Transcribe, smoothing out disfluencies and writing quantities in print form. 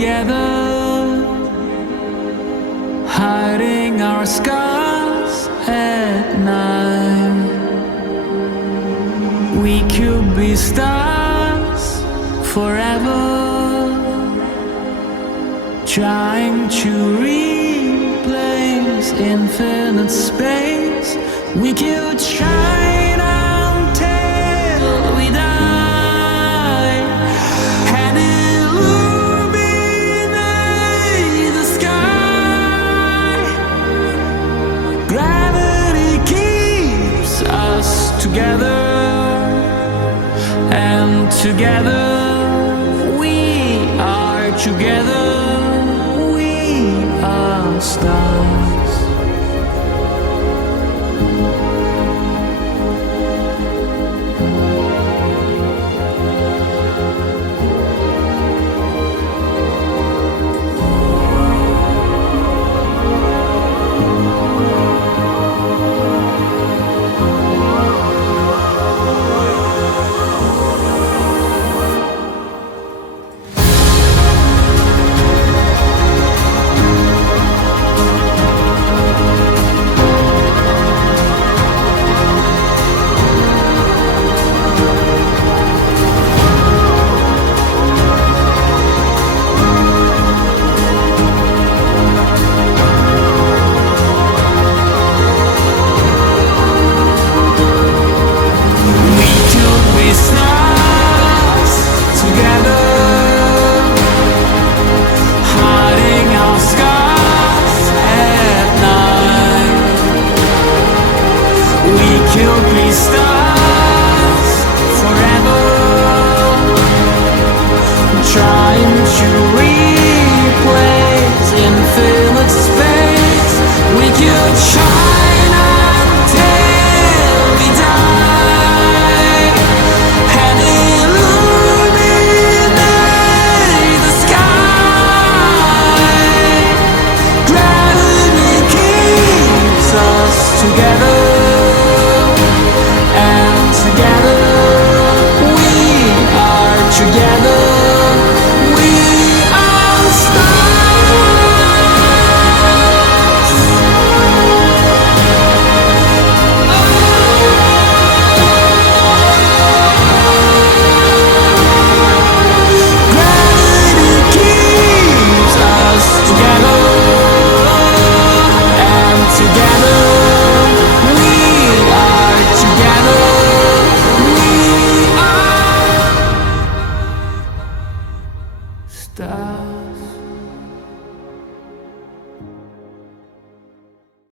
together, hiding our scars at night. We could be stars forever, trying to replace infinite space. We could shine until we die and illuminate the sky. Gravity keeps us together, and together we are together. We are stars. Could be stars forever, trying to replace infinite space. We could shine until we die and illuminate the sky. Gravity keeps us together, together we are stars. Gravity keeps us together, and together we are together. We are stars.